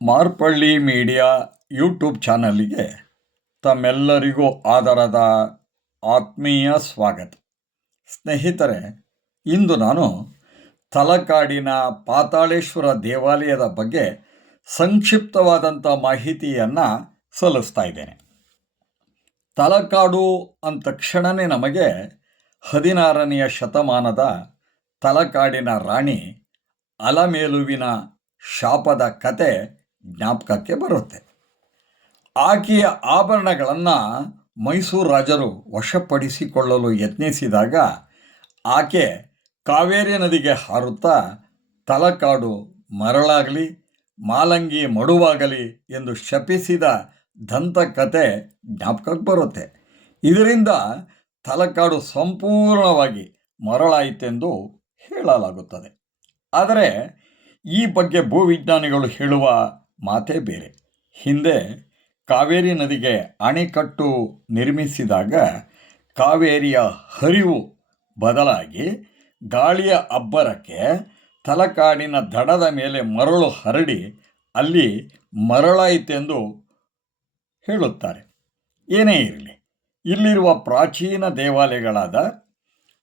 Marpalli media YouTube ಚಾನಲ್ಗೆ ತಮ್ಮೆಲ್ಲರಿಗೂ ಆದರದ ಆತ್ಮೀಯ ಸ್ವಾಗತ. ಸ್ನೇಹಿತರೆ, ಇಂದು ನಾನು ತಲಕಾಡಿನ ಪಾತಾಳೇಶ್ವರ ದೇವಾಲಯದ ಬಗ್ಗೆ ಸಂಕ್ಷಿಪ್ತವಾದಂಥ ಮಾಹಿತಿಯನ್ನು ಸಲ್ಲಿಸ್ತಾ ಇದ್ದೇನೆ. ತಲಕಾಡು ಅಂದ ತಕ್ಷಣವೇ ನಮಗೆ 16ನೇ ಶತಮಾನದ ತಲಕಾಡಿನ ರಾಣಿ ಅಲಮೇಲುವಿನ ಶಾಪದ ಕತೆ ಜ್ಞಾಪಕಕ್ಕೆ ಬರುತ್ತೆ. ಆಕೆಯ ಆಭರಣಗಳನ್ನು ಮೈಸೂರು ರಾಜರು ವಶಪಡಿಸಿಕೊಳ್ಳಲು ಯತ್ನಿಸಿದಾಗ ಆಕೆ ಕಾವೇರಿ ನದಿಗೆ ಹಾರುತ್ತಾ ತಲಕಾಡು ಮರಳಾಗಲಿ ಮಾಲಂಗಿ ಮಡುವಾಗಲಿ ಎಂದು ಶಪಿಸಿದ ದಂತಕತೆ ಜ್ಞಾಪಕಕ್ಕೆ ಬರುತ್ತೆ. ಇದರಿಂದ ತಲಕಾಡು ಸಂಪೂರ್ಣವಾಗಿ ಮರಳಾಯಿತೆಂದು ಹೇಳಲಾಗುತ್ತದೆ. ಆದರೆ ಈ ಬಗ್ಗೆ ಭೂವಿಜ್ಞಾನಿಗಳು ಹೇಳುವ ಮಾತೇ ಬೇರೆ. ಹಿಂದೆ ಕಾವೇರಿ ನದಿಗೆ ಅಣೆಕಟ್ಟು ನಿರ್ಮಿಸಿದಾಗ ಕಾವೇರಿಯ ಹರಿವು ಬದಲಾಗಿ ಗಾಳಿಯ ಅಬ್ಬರಕ್ಕೆ ತಲಕಾಡಿನ ದಡದ ಮೇಲೆ ಮರಳು ಹರಡಿ ಅಲ್ಲಿ ಮರಳಾಯಿತೆಂದು ಹೇಳುತ್ತಾರೆ. ಏನೇ ಇರಲಿ, ಇಲ್ಲಿರುವ ಪ್ರಾಚೀನ ದೇವಾಲಯಗಳಾದ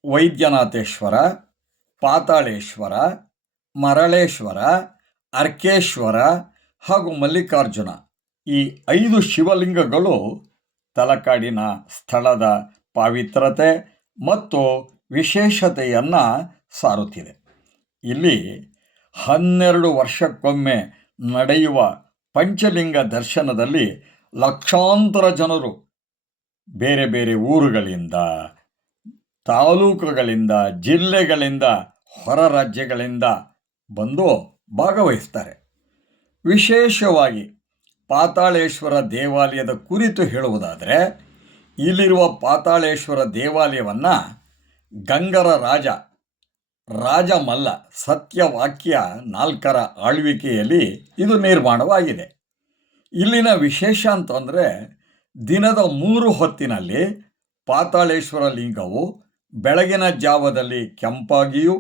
ವೈದ್ಯನಾಥೇಶ್ವರ, ಪಾತಾಳೇಶ್ವರ, ಮರಳೇಶ್ವರ, ಅರ್ಕೇಶ್ವರ ಹಾಗೂ ಮಲ್ಲಿಕಾರ್ಜುನ ಈ 5 ಶಿವಲಿಂಗಗಳು ತಲಕಾಡಿನ ಸ್ಥಳದ ಪಾವಿತ್ರತೆ ಮತ್ತು ವಿಶೇಷತೆಯನ್ನು ಸಾರುತ್ತಿದೆ. ಇಲ್ಲಿ 12 ವರ್ಷಕ್ಕೊಮ್ಮೆ ನಡೆಯುವ ಪಂಚಲಿಂಗ ದರ್ಶನದಲ್ಲಿ ಲಕ್ಷಾಂತರ ಜನರು ಬೇರೆ ಬೇರೆ ಊರುಗಳಿಂದ, ತಾಲೂಕುಗಳಿಂದ, ಜಿಲ್ಲೆಗಳಿಂದ, ಹೊರ ರಾಜ್ಯಗಳಿಂದ ಬಂದು ಭಾಗವಹಿಸ್ತಾರೆ. ವಿಶೇಷವಾಗಿ ಪಾತಾಳೇಶ್ವರ ದೇವಾಲಯದ ಕುರಿತು ಹೇಳುವುದಾದರೆ, ಇಲ್ಲಿರುವ ಪಾತಾಳೇಶ್ವರ ದೇವಾಲಯವನ್ನು ಗಂಗರ ರಾಜಮಲ್ಲ ಸತ್ಯವಾಕ್ಯ 4ರ ಆಳ್ವಿಕೆಯಲ್ಲಿ ಇದು ನಿರ್ಮಾಣವಾಗಿದೆ. ಇಲ್ಲಿನ ವಿಶೇಷ ಅಂತಂದರೆ, ದಿನದ 3 ಹೊತ್ತಿನಲ್ಲಿ ಪಾತಾಳೇಶ್ವರ ಲಿಂಗವು ಬೆಳಗಿನ ಜಾವದಲ್ಲಿ ಕೆಂಪಾಗಿಯೂ,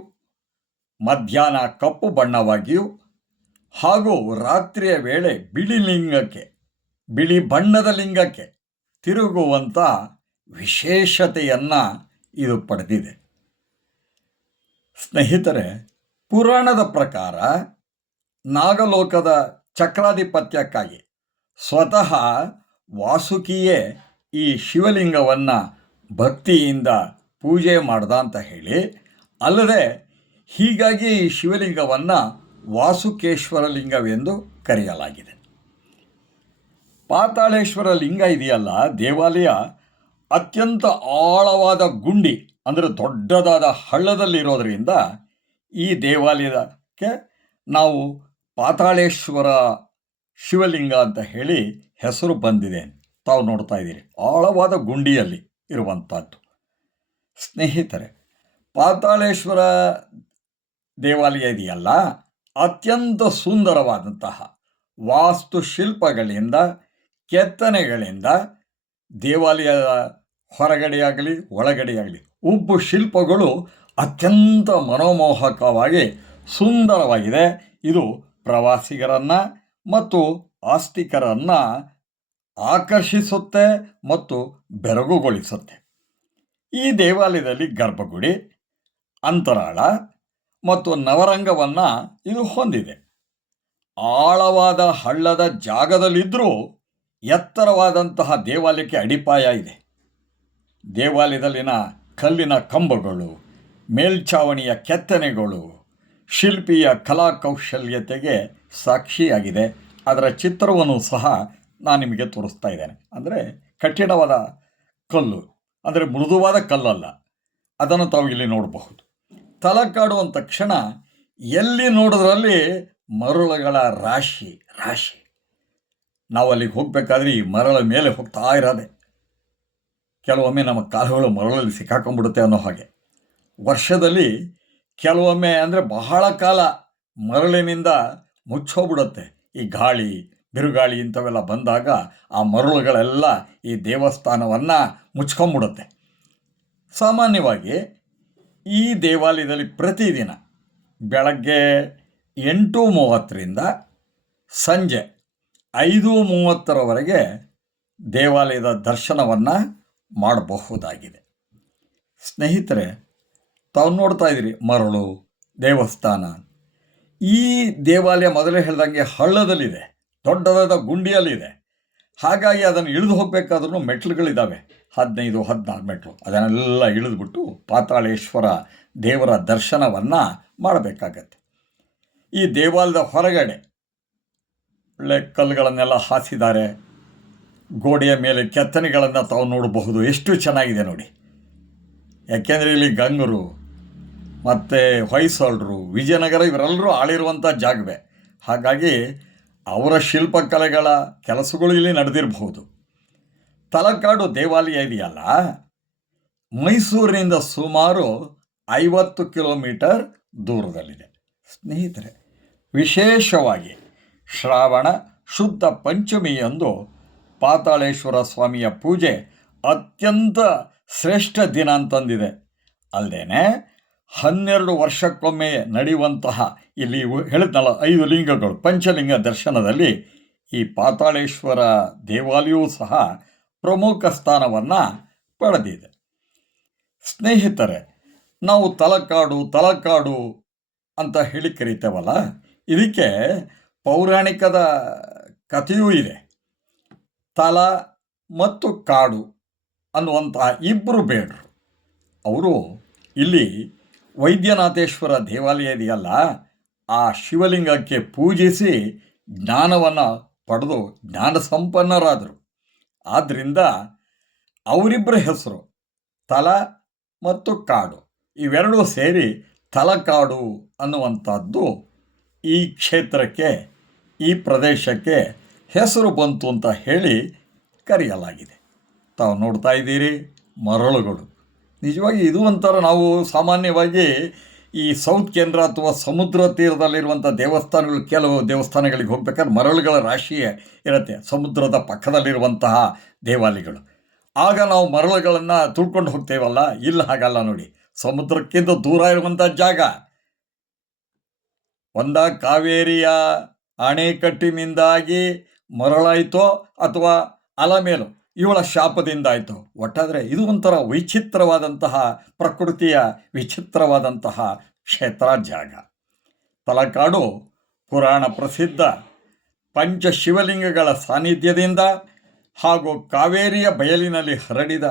ಮಧ್ಯಾಹ್ನ ಕಪ್ಪು ಬಣ್ಣವಾಗಿಯೂ ಹಾಗೂ ರಾತ್ರಿಯ ವೇಳೆ ಬಿಳಿ ಬಣ್ಣದ ಲಿಂಗಕ್ಕೆ ತಿರುಗುವಂಥ ವಿಶೇಷತೆಯನ್ನು ಇದು ಪಡೆದಿದೆ. ಸ್ನೇಹಿತರೆ, ಪುರಾಣದ ಪ್ರಕಾರ ನಾಗಲೋಕದ ಚಕ್ರಾಧಿಪತ್ಯಕ್ಕಾಗಿ ಸ್ವತಃ ವಾಸುಕಿಯೇ ಈ ಶಿವಲಿಂಗವನ್ನು ಭಕ್ತಿಯಿಂದ ಪೂಜೆ ಮಾಡ್ದ ಅಂತ ಹೇಳಿ, ಅಲ್ಲದೆ ಹೀಗಾಗಿ ಈ ಶಿವಲಿಂಗವನ್ನು ವಾಸುಕೇಶ್ವರ ಲಿಂಗವೆಂದು ಕರೆಯಲಾಗಿದೆ. ಪಾತಾಳೇಶ್ವರ ಲಿಂಗ ಇದೆಯಲ್ಲ, ದೇವಾಲಯ ಅತ್ಯಂತ ಆಳವಾದ ಗುಂಡಿ ಅಂದರೆ ದೊಡ್ಡದಾದ ಹಳ್ಳದಲ್ಲಿರೋದರಿಂದ ಈ ದೇವಾಲಯಕ್ಕೆ ನಾವು ಪಾತಾಳೇಶ್ವರ ಶಿವಲಿಂಗ ಅಂತ ಹೇಳಿ ಹೆಸರು ಬಂದಿದೆ. ತಾವು ನೋಡ್ತಾ ಇದ್ದೀರಿ, ಆಳವಾದ ಗುಂಡಿಯಲ್ಲಿ ಇರುವಂಥದ್ದು. ಸ್ನೇಹಿತರೆ, ಪಾತಾಳೇಶ್ವರ ದೇವಾಲಯ ಇದೆಯಲ್ಲ, ಅತ್ಯಂತ ಸುಂದರವಾದಂತಹ ವಾಸ್ತುಶಿಲ್ಪಗಳಿಂದ, ಕೆತ್ತನೆಗಳಿಂದ ದೇವಾಲಯದ ಹೊರಗಡೆಯಾಗಲಿ ಒಳಗಡೆಯಾಗಲಿ ಉಬ್ಬು ಶಿಲ್ಪಗಳು ಅತ್ಯಂತ ಮನೋಮೋಹಕವಾಗಿ ಸುಂದರವಾಗಿದೆ. ಇದು ಪ್ರವಾಸಿಗರನ್ನು ಮತ್ತು ಆಸ್ತಿಕರನ್ನು ಆಕರ್ಷಿಸುತ್ತೆ ಮತ್ತು ಬೆರಗುಗೊಳಿಸುತ್ತೆ. ಈ ದೇವಾಲಯದಲ್ಲಿ ಗರ್ಭಗುಡಿ, ಅಂತರಾಳ ಮತ್ತು ನವರಂಗವನ್ನು ಇದು ಹೊಂದಿದೆ. ಆಳವಾದ ಹಳ್ಳದ ಜಾಗದಲ್ಲಿದ್ದರೂ ಎತ್ತರವಾದಂತಹ ದೇವಾಲಯಕ್ಕೆ ಅಡಿಪಾಯ ಇದೆ. ದೇವಾಲಯದಲ್ಲಿನ ಕಲ್ಲಿನ ಕಂಬಗಳು, ಮೇಲ್ಛಾವಣಿಯ ಕೆತ್ತನೆಗಳು ಶಿಲ್ಪಿಯ ಕಲಾಕೌಶಲ್ಯತೆಗೆ ಸಾಕ್ಷಿಯಾಗಿದೆ. ಅದರ ಚಿತ್ರವನ್ನು ಸಹ ನಾನು ನಿಮಗೆ ತೋರಿಸ್ತಾ ಇದ್ದೇನೆ. ಅಂದರೆ ಕಠಿಣವಾದ ಕಲ್ಲು, ಅಂದರೆ ಮೃದುವಾದ ಕಲ್ಲಲ್ಲ, ಅದನ್ನು ತಾವು ಇಲ್ಲಿ ನೋಡಬಹುದು. ತಲಕಾಡು ಅಂದ ತಕ್ಷಣ ಎಲ್ಲಿ ನೋಡೋದ್ರಲ್ಲಿ ಮರಳುಗಳ ರಾಶಿ. ನಾವು ಅಲ್ಲಿಗೆ ಹೋಗಬೇಕಾದ್ರೆ ಈ ಮರಳ ಮೇಲೆ ಹೋಗ್ತಾ ಇರೋದೆ. ಕೆಲವೊಮ್ಮೆ ನಮ್ಮ ಕಾಲುಗಳು ಮರಳಲ್ಲಿ ಸಿಕ್ಕಾಕೊಂಡ್ಬಿಡುತ್ತೆ ಅನ್ನೋ ಹಾಗೆ. ವರ್ಷದಲ್ಲಿ ಕೆಲವೊಮ್ಮೆ ಅಂದರೆ ಬಹಳ ಕಾಲ ಮರಳಿನಿಂದ ಮುಚ್ಚೋಗ್ಬಿಡುತ್ತೆ. ಈ ಗಾಳಿ, ಬಿರುಗಾಳಿ ಇಂಥವೆಲ್ಲ ಬಂದಾಗ ಆ ಮರಳುಗಳೆಲ್ಲ ಈ ದೇವಸ್ಥಾನವನ್ನು ಮುಚ್ಕೊಂಡ್ಬಿಡುತ್ತೆ. ಸಾಮಾನ್ಯವಾಗಿ ಈ ದೇವಾಲಯದಲ್ಲಿ ಪ್ರತಿದಿನ ಬೆಳಗ್ಗೆ 8:30ರಿಂದ ಸಂಜೆ 5:30ರವರೆಗೆ ದೇವಾಲಯದ ದರ್ಶನವನ್ನು ಮಾಡಬಹುದಾಗಿದೆ. ಸ್ನೇಹಿತರೆ, ತಾವು ನೋಡ್ತಾ ಇದ್ದೀರಿ ಮರಳು ದೇವಸ್ಥಾನ. ಈ ದೇವಾಲಯ ಮೊದಲೇ ಹೇಳ್ದಂಗೆ ಹಳ್ಳದಲ್ಲಿದೆ, ದೊಡ್ಡದಾದ ಗುಂಡಿಯಲ್ಲಿದೆ. ಹಾಗಾಗಿ ಅದನ್ನು ಇಳಿದು ಹೋಗಬೇಕಾದ್ರೂ ಮೆಟ್ಲುಗಳಿದ್ದಾವೆ, 15-16 ಮೆಟ್ಲು. ಅದನ್ನೆಲ್ಲ ಇಳಿದುಬಿಟ್ಟು ಪಾತಾಳೇಶ್ವರ ದೇವರ ದರ್ಶನವನ್ನು ಮಾಡಬೇಕಾಗತ್ತೆ. ಈ ದೇವಾಲಯದ ಹೊರಗಡೆ ಒಳ್ಳೆ ಕಲ್ಲುಗಳನ್ನೆಲ್ಲ ಹಾಸಿದ್ದಾರೆ. ಗೋಡೆಯ ಮೇಲೆ ಕೆತ್ತನೆಗಳನ್ನು ತಾವು ನೋಡಬಹುದು. ಎಷ್ಟು ಚೆನ್ನಾಗಿದೆ ನೋಡಿ. ಯಾಕೆಂದರೆ ಇಲ್ಲಿ ಗಂಗರು ಮತ್ತು ಹೊಯ್ಸಳರು, ವಿಜಯನಗರ ಇವರೆಲ್ಲರೂ ಆಳಿರುವಂಥ ಜಾಗವೇ. ಹಾಗಾಗಿ ಅವರ ಶಿಲ್ಪಕಲೆಗಳ ಕೆಲಸಗಳು ಇಲ್ಲಿ ನಡೆದಿರಬಹುದು. ತಲಕಾಡು ದೇವಾಲಯ ಇದೆಯಲ್ಲ, ಮೈಸೂರಿನಿಂದ ಸುಮಾರು 50 ಕಿಲೋಮೀಟರ್ ದೂರದಲ್ಲಿದೆ. ಸ್ನೇಹಿತರೆ, ವಿಶೇಷವಾಗಿ ಶ್ರಾವಣ ಶುದ್ಧ ಪಂಚಮಿಯಂದು ಪಾತಾಳೇಶ್ವರ ಸ್ವಾಮಿಯ ಪೂಜೆ ಅತ್ಯಂತ ಶ್ರೇಷ್ಠ ದಿನ ಅಂತಂದಿದೆ. ಅಲ್ಲದೆ 12 ವರ್ಷಕ್ಕೊಮ್ಮೆ ನಡೆಯುವಂತಹ, ಇಲ್ಲಿ ಹೇಳಿದ್ನಲ್ಲ 5 ಲಿಂಗಗಳು, ಪಂಚಲಿಂಗ ದರ್ಶನದಲ್ಲಿ ಈ ಪಾತಾಳೇಶ್ವರ ದೇವಾಲಯವೂ ಸಹ ಪ್ರಮುಖ ಸ್ಥಾನವನ್ನು ಪಡೆದಿದೆ. ಸ್ನೇಹಿತರೆ, ನಾವು ತಲಕಾಡು ಅಂತ ಹೇಳಿ ಕರಿತೇವಲ್ಲ, ಇದಕ್ಕೆ ಪೌರಾಣಿಕದ ಕಥೆಯೂ ಇದೆ. ತಲ ಮತ್ತು ಕಾಡು ಅನ್ನುವಂತಹ ಇಬ್ಬರು ಬೇಡರು, ಅವರು ಇಲ್ಲಿ ವೈದ್ಯನಾಥೇಶ್ವರ ದೇವಾಲಯ ಇದೆಯಲ್ಲ, ಆ ಶಿವಲಿಂಗಕ್ಕೆ ಪೂಜಿಸಿ ಜ್ಞಾನವನ್ನು ಪಡೆದು ಜ್ಞಾನ ಸಂಪನ್ನರಾದರು. ಆದ್ದರಿಂದ ಅವರಿಬ್ಬರ ಹೆಸರು ತಲ ಮತ್ತು ಕಾಡು, ಇವೆರಡೂ ಸೇರಿ ತಲಕಾಡು ಅನ್ನುವಂಥದ್ದು ಈ ಕ್ಷೇತ್ರಕ್ಕೆ, ಈ ಪ್ರದೇಶಕ್ಕೆ ಹೆಸರು ಬಂತು ಅಂತ ಹೇಳಿ ಕರೆಯಲಾಗಿದೆ. ತಾವು ನೋಡ್ತಾ ಇದ್ದೀರಿ ಮರಳುಗಳು. ನಿಜವಾಗಿ ಇದು ಒಂಥರ, ನಾವು ಸಾಮಾನ್ಯವಾಗಿ ಈ ಸೌತ್ ಕೇಂದ್ರ ಅಥವಾ ಸಮುದ್ರ ತೀರದಲ್ಲಿರುವಂಥ ದೇವಸ್ಥಾನಗಳು, ಕೆಲವು ದೇವಸ್ಥಾನಗಳಿಗೆ ಹೋಗ್ಬೇಕಾದ್ರೆ ಮರಳುಗಳ ರಾಶಿಯೇ ಇರುತ್ತೆ, ಸಮುದ್ರದ ಪಕ್ಕದಲ್ಲಿರುವಂತಹ ದೇವಾಲಯಗಳು. ಆಗ ನಾವು ಮರಳುಗಳನ್ನು ತುಳ್ಕೊಂಡು ಹೋಗ್ತೇವಲ್ಲ, ಇಲ್ಲಿ ಹಾಗಲ್ಲ ನೋಡಿ. ಸಮುದ್ರಕ್ಕಿಂತ ದೂರ ಇರುವಂಥ ಜಾಗ. ಒಂದ ಕಾವೇರಿಯ ಅಣೆಕಟ್ಟಿನಿಂದಾಗಿ ಮರಳಾಯಿತೋ ಅಥವಾ ಅಲಮೇಲು ಇವಳ ಶಾಪದಿಂದ ಆಯಿತು, ಒಟ್ಟಾದರೆ ಇದು ಒಂಥರ ವಿಚಿತ್ರವಾದಂತಹ ಪ್ರಕೃತಿಯ ವಿಚಿತ್ರವಾದಂತಹ ಕ್ಷೇತ್ರ ಜಾಗ. ತಲಕಾಡು ಪುರಾಣ ಪ್ರಸಿದ್ಧ ಪಂಚಶಿವಲಿಂಗಗಳ ಸಾನ್ನಿಧ್ಯದಿಂದ ಹಾಗೂ ಕಾವೇರಿಯ ಬಯಲಿನಲ್ಲಿ ಹರಡಿದ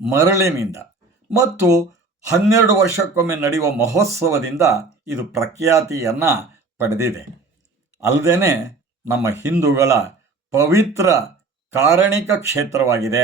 ಮರಳಿನಿಂದ ಮತ್ತು 12 ವರ್ಷಕ್ಕೊಮ್ಮೆ ನಡೆಯುವ ಮಹೋತ್ಸವದಿಂದ ಇದು ಪ್ರಖ್ಯಾತಿಯನ್ನು ಪಡೆದಿದೆ. ಅಲ್ಲದೆ ನಮ್ಮ ಹಿಂದೂಗಳ ಪವಿತ್ರ ಕಾರಣಿಕ ಕ್ಷೇತ್ರವಾಗಿದೆ.